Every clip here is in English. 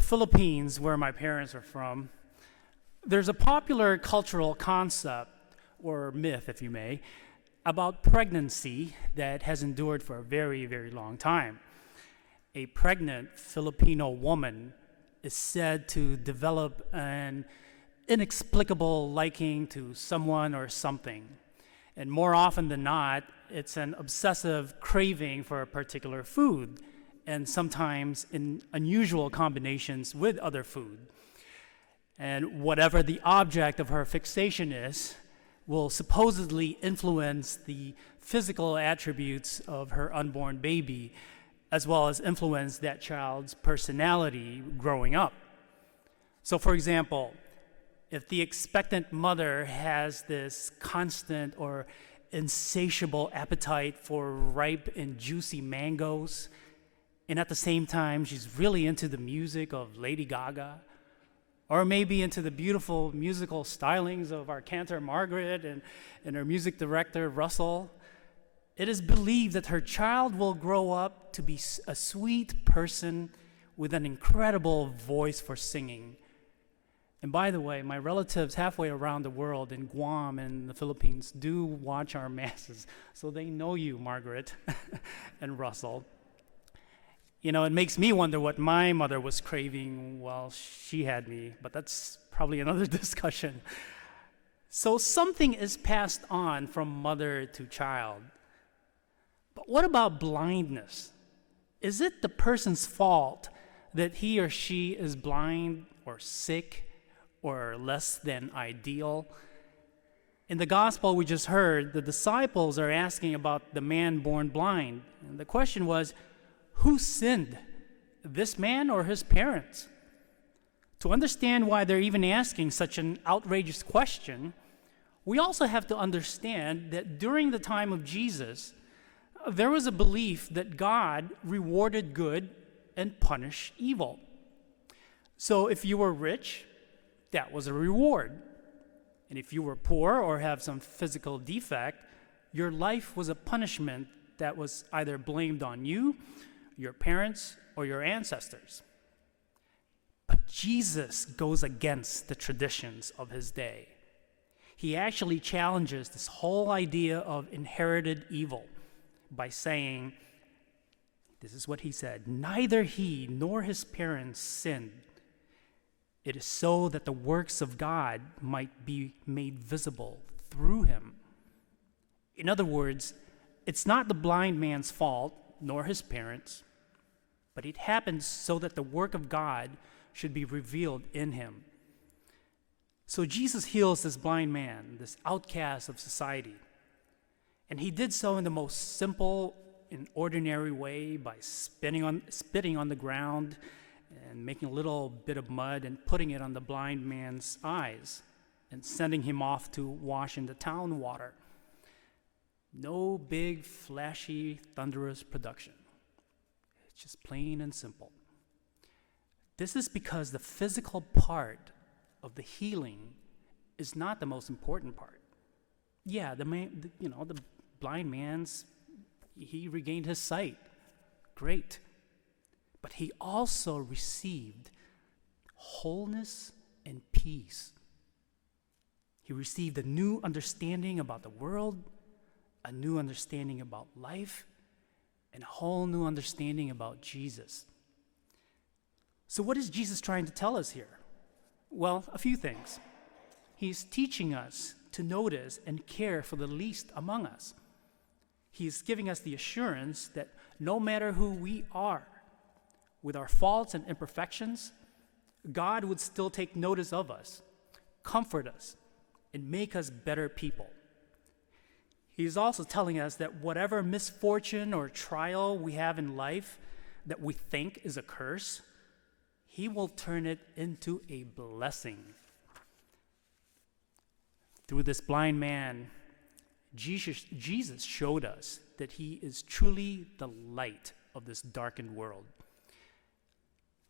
the Philippines, where my parents are from, there's a popular cultural concept, or myth, if you may, about pregnancy that has endured for a very, very long time. A pregnant Filipino woman is said to develop an inexplicable liking to someone or something. And more often than not, it's an obsessive craving for a particular food, and sometimes in unusual combinations with other food. And whatever the object of her fixation is, will supposedly influence the physical attributes of her unborn baby, as well as influence that child's personality growing up. So, for example, if the expectant mother has this constant or insatiable appetite for ripe and juicy mangoes, and at the same time she's really into the music of Lady Gaga, or maybe into the beautiful musical stylings of our cantor Margaret and our music director Russell, it is believed that her child will grow up to be a sweet person with an incredible voice for singing. And by the way, my relatives halfway around the world in Guam and the Philippines do watch our masses, so they know you, Margaret and Russell. You know, it makes me wonder what my mother was craving while she had me, but that's probably another discussion. So something is passed on from mother to child. But what about blindness? Is it the person's fault that he or she is blind or sick or less than ideal? In the gospel we just heard, the disciples are asking about the man born blind. And the question was, who sinned, this man or his parents? To understand why they're even asking such an outrageous question, we also have to understand that during the time of Jesus, there was a belief that God rewarded good and punished evil. So if you were rich, that was a reward. And if you were poor or have some physical defect, your life was a punishment that was either blamed on you, your parents, or your ancestors. But Jesus goes against the traditions of his day. He actually challenges this whole idea of inherited evil by saying, this is what he said, neither he nor his parents sinned. It is so that the works of God might be made visible through him. In other words, it's not the blind man's fault, nor his parents, but it happens so that the work of God should be revealed in him. So Jesus heals this blind man, this outcast of society. And he did so in the most simple and ordinary way by spitting on the ground and making a little bit of mud and putting it on the blind man's eyes and sending him off to wash in the town water. No big, flashy, thunderous production. It's just plain and simple. This is because the physical part of the healing is not the most important part. Yeah, the blind man's, he regained his sight. Great. But he also received wholeness and peace. He received a new understanding about the world, a new understanding about life, and a whole new understanding about Jesus. So what is Jesus trying to tell us here? Well, a few things. He's teaching us to notice and care for the least among us. He's giving us the assurance that no matter who we are, with our faults and imperfections, God would still take notice of us, comfort us, and make us better people. He's also telling us that whatever misfortune or trial we have in life that we think is a curse, he will turn it into a blessing. Through this blind man, Jesus showed us that he is truly the light of this darkened world.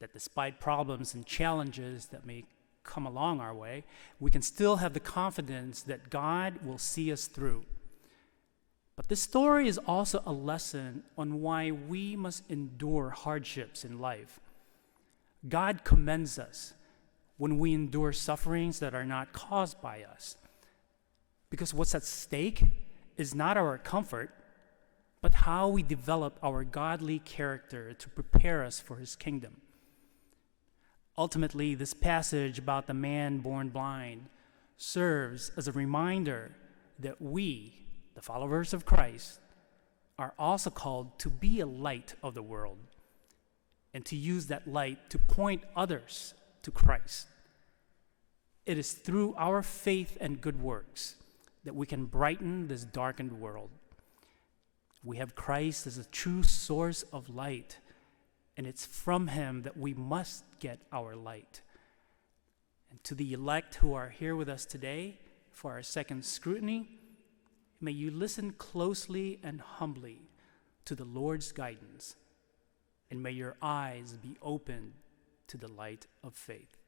That despite problems and challenges that may come along our way, we can still have the confidence that God will see us through. But this story is also a lesson on why we must endure hardships in life. God commends us when we endure sufferings that are not caused by us. Because what's at stake is not our comfort, but how we develop our godly character to prepare us for his kingdom. Ultimately, this passage about the man born blind serves as a reminder that we, the followers of Christ, are also called to be a light of the world and to use that light to point others to Christ. It is through our faith and good works that we can brighten this darkened world. We have Christ as a true source of light, and it's from him that we must get our light. And to the elect who are here with us today for our second scrutiny, may you listen closely and humbly to the Lord's guidance, and may your eyes be opened to the light of faith.